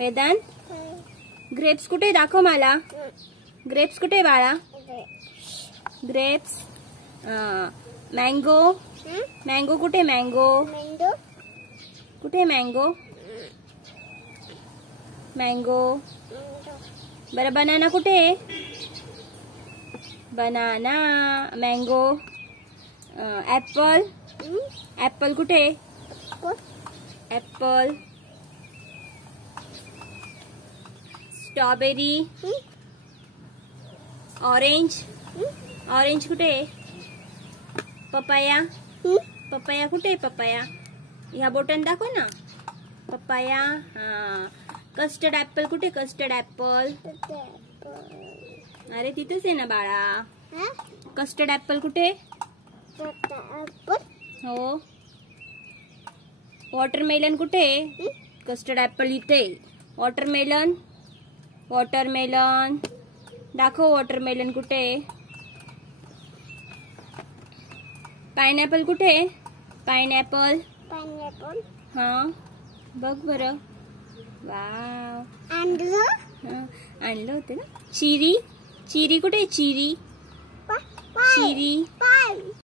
वेदांत, ग्रेप्स कुठे दाखव मला. ग्रेप्स कुठे बाळा. ग्रेप्स. मँगो. मँगो कुठे. मँगो कुठे. मँगो. मँगो. बरं बनाना कुठे. बनाना. मँगो. ऍपल. ऍपल कुठे. ऍपल. स्ट्रॉबेरी. ऑरेंज. ऑरेंज कुठे. पपाया. पपाया कुठे. पपाया ह्या बोटाने दाखव ना. पपाया. हा. कस्टर्ड ऍपल कुठे. Custard apple. अरे तिथेच आहे ना बाळा. कस्टर्ड ऍपल कुठे. हो. वॉटरमेलन कुठे. कस्टर्ड ऍपल इथे. वॉटरमेलन. वॉटरमेलन दाखव. वॉटरमेलन कुठे. पाइनएपल कुठे. पाइनएपल. हा बघ बरं. वाव. आणलं होतं ना. चिरी. चिरी कुठे. चिरी. चिरी.